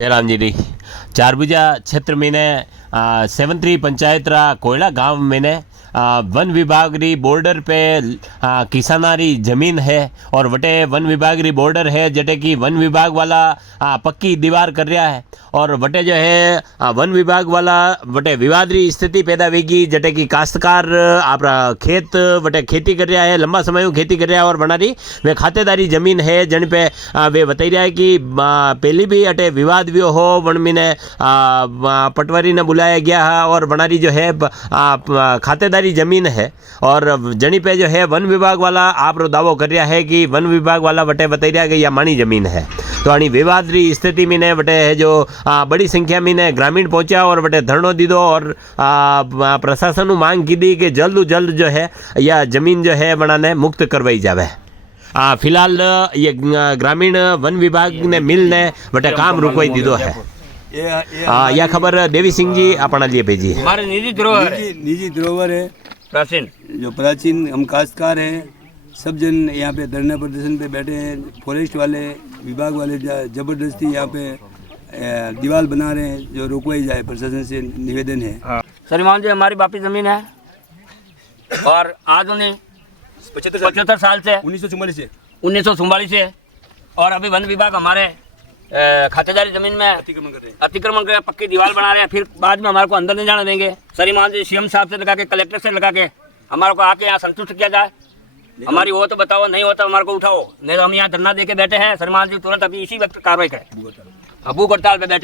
जयराम जी चारभुजा क्षेत्र में ने 73 पंचायत रा कोयला गांव में ने वन विभाग री बॉर्डर पे किसानारी जमीन है और वटे वन विभाग री बॉर्डर है जटे की वन विभाग वाला पक्की दीवार कर रहा है और वटे जो है वन विभाग वाला वटे विवाद री स्थिति पैदा होगी जटे की काश्तकार आपरा खेत वटे खेती कर रहा है, लंबा समय खेती कर रहा है और बनारी वे खातेदारी जमीन है जन पे वे बता रहा है कि पहली भी अटे विवाद भी हो वन में पटवारी ने बुलाया गया है और बनारी जो है खातेदारी जमीन है और जनी पे जो है वन विभाग वाला आप दावो कर रहा है कि वन विभाग वाला वटे बता रहा है कि यह मानी जमीन है। तो आनी विवाद री स्थिति में ने वटे है जो बड़ी संख्या में ने ग्रामीण पहुंचा और वटे धरनो दीदो और प्रशासन मांग की दी कि जल्द जल्द जो है यह जमीन जो है बनाने मुक्त करवाई जावे। फिलहाल ये ग्रामीण वन विभाग ने मिल ने वटे काम रुकवाई दीदो है। यह खबर देवी सिंह जी अपना लिए भेजी है। हमारे निजी धरोहर है प्राचीन, जो प्राचीन हम काश्तकार हैं, सब जन यहाँ पे धरना प्रदर्शन पे बैठे हैं। फॉरेस्ट वाले विभाग वाले जबरदस्ती यहाँ पे दीवार बना रहे हैं जो रोकवाई जाए, प्रशासन से निवेदन है। श्रीमान जी हमारी बापी जमीन है और आज उन्हें 75 साल से 1944 से और अभी वन विभाग हमारे खातेदारी जमीन में अतिक्रमण कर पक्की दीवार बना रहे हैं, फिर बाद में हमारे को अंदर नहीं जाने देंगे। श्रीमान जी सीएम साहब से लगा के कलेक्टर से लगा के हमारे को आके यहाँ संतुष्ट किया जाए। हमारी हो तो बताओ, नहीं हो तो हमारे को उठाओ, नहीं तो हम यहाँ धरना दे के बैठे हैं। श्रीमान जी तुरंत अभी इसी वक्त कार्रवाई करें। भूख हड़ताल पे बैठे हैं।